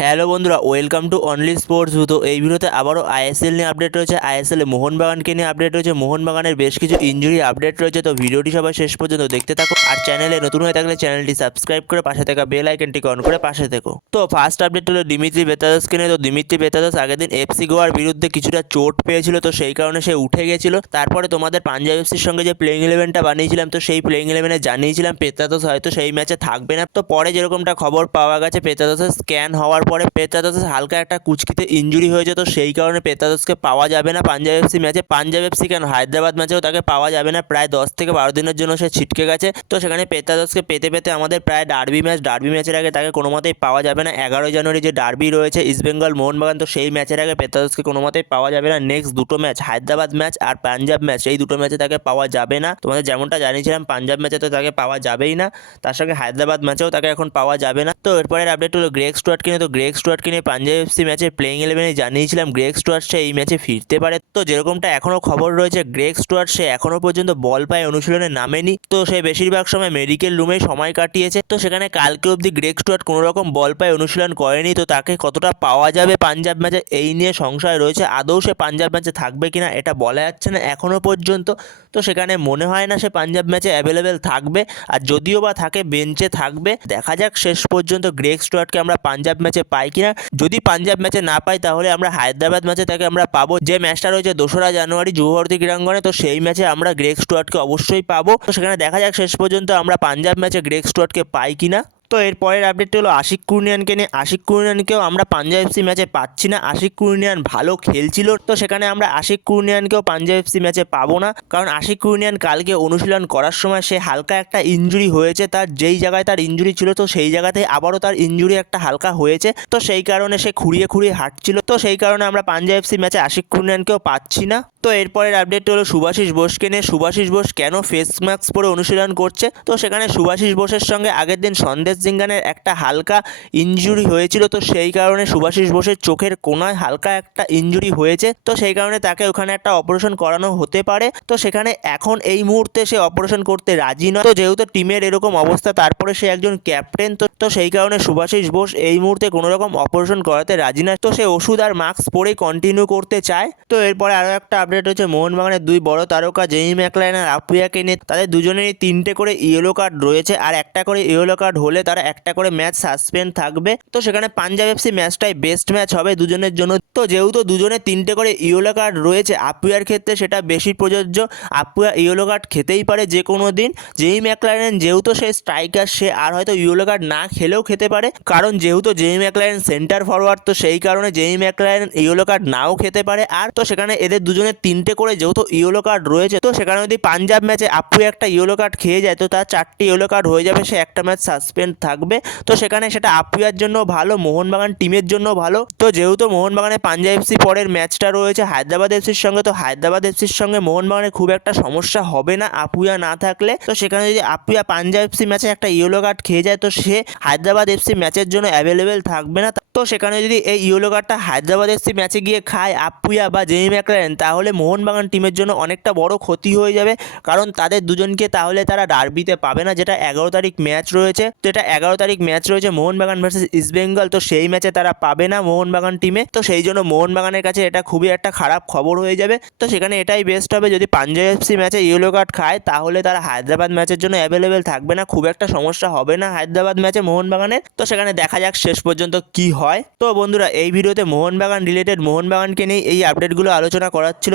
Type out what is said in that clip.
Hello বন্ধুরা, welcome to only sports তো এই ভিডিওতে আবারও আইএসএল নিয়ে আপডেট রয়েছে। আইএসএল এ মোহনবাগানকে নিয়ে আপডেট রয়েছে। মোহনবাগানের বেশ কিছু ইনজুরি আপডেট রয়েছে। তো ভিডিওটি সবাই শেষ পর্যন্ত দেখতে থাকো। আর চ্যানেলে নতুন হয়ে থাকলে চ্যানেলটি সাবস্ক্রাইব করে পাশে থাকা বেল আইকনটিকে অন করে পাশে থেকো। তো ফার্স্ট আপডেট হলো দিমিত্রি বেতাদাসকে নিয়ে। তো দিমিত্রি বেতাদাস আগের দিন এফসি গোয়ার বিরুদ্ধে কিছুটা চোট পেয়েছিল। তো সেই কারণে সে উঠে গেছিল। তারপরে তোমাদের পাঞ্জাব এফসির সঙ্গে যে প্লেইং ইলেভেনটা বানিয়েছিলাম, তো সেই প্লেইং ইলেভেনে জানিয়েছিলাম পেতাদস হয়তো সেই ম্যাচে থাকবে না। তো পরে যেরকমটা খবর পাওয়া গেছে পেতাদসের স্ক্যান হওয়ার পরে পেতাদসের হালকা একটা কুচকিতে ইঞ্জুরি হয়েছে তো সেই কারণে পেতাদসকে পাওয়া যাবে না পাঞ্জাব এফসি ম্যাচে পাঞ্জাব এফসি কেন? হায়দ্রাবাদ ম্যাচেও তাকে পাওয়া যাবে না। প্রায় দশ থেকে বারো দিনের জন্য সে ছিটকে গেছে। তো সেখানে পেতাদসকে পেতে পেতে আমাদের প্রায় ডার্বি ম্যাচ ডার্বি ম্যাচের আগে তাকে কোনো মতেই পাওয়া যাবে না। এগারোই জানুয়ারি যে ডার্বি রয়েছে ইস্টবেঙ্গল মোহনবাগান তো সেই ম্যাচের আগে পেতাদসকে কোনো মতেই পাওয়া যাবে না। নেক্সট দুটো ম্যাচ হায়দ্রাবাদ ম্যাচ আর পাঞ্জাব ম্যাচ এই দুটো ম্যাচে তাকে পাওয়া যাবে না। তোমাদের যেমনটা জানিয়েছিলাম, পাঞ্জাব ম্যাচে তো তাকে পাওয়া যাবেই না। তার সঙ্গে হায়দ্রাবাদ ম্যাচেও তাকে এখন পাওয়া যাবে না। তো এরপরের আপডেট হলো গ্রেক স্টুয়ার্টকে নিয়ে তো গ্রেক স্টুয়ার্টকে নিয়ে পাঞ্জাব এফসি ম্যাচে প্লেইং ইলেভেনে জানিয়েছিলাম গ্রেক স্টুয়ার্ট সে এই ম্যাচে ফিরতে পারে। তো যেরকমটা এখনও খবর রয়েছে গ্রেক স্টুয়ার্ট সে এখনও পর্যন্ত বল পায় অনুশীলনে নামেনি। তো সে বেশিরভাগ সময় মেডিকেল রুমেই সময় কাটিয়েছে। তো সেখানে কালকে অবধি গ্রেক স্টুয়ার্ট কোনো রকম বল পায় অনুশীলন করেনি। তো তাকে কতটা পাওয়া যাবে পাঞ্জাব ম্যাচে, এই নিয়ে সংশয় রয়েছে। আদৌ সে পাঞ্জাব ম্যাচে থাকবে কিনা, এটা বলা যাচ্ছে না এখনও পর্যন্ত। তো সেখানে মনে হয় না সে পাঞ্জাব ম্যাচে অ্যাভেলেবেল থাকবে। আর যদিও বা থাকে বেঞ্চে থাকবে। দেখা যাক শেষ পর্যন্ত গ্রেক স্টুয়ার্টকে আমরা পাঞ্জাব ম্যাচে পাই কিনা? যদি পাঞ্জাব ম্যাচে না পাই, তাহলে আমরা হায়দ্রাবাদ ম্যাচে তাকে আমরা পাবো। যে ম্যাচটা রয়েছে দোসরা জানুয়ারি যুবভারতী ক্রীড়াঙ্গনে, তো সেই ম্যাচে আমরা গ্রেক স্টুয়ার্টকে অবশ্যই পাবো। তো সেখানে দেখা যাক শেষ পর্যন্ত আমরা পাঞ্জাব ম্যাচে গ্রেক স্টুয়ার্টকে পাই কিনা। তো এর পরের আপডেটটি হলো আশিক কুর্নিয়ানকে নিয়ে। আশিক কুর্নিয়ানকেও আমরা পাঞ্জাব এফসি ম্যাচে পাচ্ছি না। আশিক কুর্নিয়ান ভালো খেলছিল তো সেখানে আমরা আশিক কুর্নিয়ানকেও পাঞ্জাব এফসি ম্যাচে পাবো না। কারণ আশিক কুর্নিয়ান কালকে অনুশীলন করার সময় সে হালকা একটা ইঞ্জুরি হয়েছে। তার যেই জায়গায় তার ইঞ্জুরি ছিল তো সেই জায়গাতে আবারও তার ইঞ্জুরি একটা হালকা হয়েছে। তো সেই কারণে সে খুঁড়িয়ে খুঁড়িয়ে হাঁটছিল। তো সেই কারণে আমরা পাঞ্জাব এফসি ম্যাচে আশিক কুর্নিয়ানকেও পাচ্ছি না। তো এরপরের আপডেট হলো সুভাষিস বোসকে নিয়ে। সুভাষিস বোস কেন ফেস মাস্ক পরে অনুশীলন করছে? তো সেখানে সুভাষিস বোসের সঙ্গে আগের দিন সন্দেশ জিঙ্গানের একটা হালকা ইঞ্জুরি হয়েছিল। তো সেই কারণে সুভাষিস বোসের চোখের কোনায় হালকা একটা ইঞ্জুরি হয়েছে। তো সেই কারণে তাকে ওখানে একটা অপারেশন করানো হতে পারে। তো সেখানে এখন এই মুহূর্তে সে অপারেশন করতে রাজি নয়। তো যেহেতু টিমের এরকম অবস্থা, তারপরে সে একজন ক্যাপ্টেন তো তো সেই কারণে সুভাষিস বোস এই মুহূর্তে কোনো রকম অপারেশন করাতে রাজি নয়। তো সে ওষুধ আর মাস্ক পরেই কন্টিনিউ করতে চায়। তো এরপরে আরও একটা আপডেট হচ্ছে মোহনবাগানের দুই বড় তারকা জেই ম্যাকলাইন আর আপুয়াকে নিয়ে। তাদের দুজনেরই তিনটে করে ইয়েলো কার্ড রয়েছে আর একটা করে ইয়েলো কার্ড হলে তারা একটা করে ম্যাচ সাসপেন্ড থাকবে। তো সেখানে পাঞ্জাব এফসি ম্যাচটাই বেস্ট ম্যাচ হবে দুজনের জন্য। তো যেহেতু দুজনে তিনটে করে ইয়েলো কার্ড রয়েছে আপুয়ার ক্ষেত্রে সেটা বেশি প্রযোজ্য। আপুয়া ইয়েলো কার্ড খেতেই পারে যে কোনো দিন। যেই ম্যাকলারেন যেহেতু সে স্ট্রাইকার সে আর হয়তো ইয়েলো কার্ড না খেলেও খেতে পারে। কারণ যেহেতু জেই ম্যাকলারেন সেন্টার ফরওয়ার্ড তো সেই কারণে জেই ম্যাকলারেন ইয়েলো কার্ড নাও খেতে পারে। আর তো সেখানে এদের দুজনের তিনটে করে যেহেতু ইয়েলো কার্ড রয়েছে, তো সেখানে যদি পাঞ্জাব ম্যাচে আপু একটা ইয়েলো কার্ড খেয়ে যায়, তো তার চারটি ইয়েলো কার্ড হয়ে যাবে, সে একটা ম্যাচ সাসপেন্ড থাকবে। তো সেখানে সেটা আপুয়ার জন্য ভালো, মোহনবাগান টিমের জন্য ভালো। তো যেহেতু মোহনবাগানে পাঞ্জাব এফসি পরের ম্যাচটা রয়েছে হায়দ্রাবাদ এফসির সঙ্গে, তো হায়দ্রাবাদ এফসির সঙ্গে মোহনবাগানের খুব একটা সমস্যা হবে না আপুয়া না থাকলে। তো সেখানে যদি আপুয়া পাঞ্জাব এফসি ম্যাচে একটা ইয়েলো কার্ড খেয়ে যায়, তো সে হায়দ্রাবাদ এফসি ম্যাচের জন্য অ্যাভেলেবেল থাকবে না। তো সেখানে যদি এই ইয়েলো কার্ডটা হায়দ্রাবাদ এফসি ম্যাচে গিয়ে খায় আপুয়া বা জেমি ম্যাকলারেন তাহলে মোহনবাগান টিমের জন্য অনেকটা বড় ক্ষতি হয়ে যাবে। কারণ তাদের দুজনকে তাহলে তারা ডার্বিতে পাবে না, যেটা এগারো তারিখ ম্যাচ রয়েছে। তো এটা এগারো তারিখ ম্যাচ রয়েছে মোহনবাগান ভার্সেস ইস্টবেঙ্গল তো সেই ম্যাচে তারা পাবে না মোহনবাগান টিমে তো সেই জন্য মোহনবাগানের কাছে এটা খুবই একটা খারাপ খবর হয়ে যাবে। তো সেখানে এটাই বেস্ট হবে, যদি পাঞ্জাব এফসি ম্যাচে ইয়েলো কার্ড খায়, তাহলে তারা হায়দ্রাবাদ ম্যাচের জন্য অ্যাভেলেবেল থাকবে না। খুব একটা সমস্যা হবে না হায়দ্রাবাদ ম্যাচে মোহনবাগানের। তো সেখানে দেখা যাক শেষ পর্যন্ত কি হয়। তো বন্ধুরা, এই ভিডিওতে মোহনবাগান রিলেটেড মোহনবাগানকে নিয়ে এই আপডেটগুলো আলোচনা করার ছিল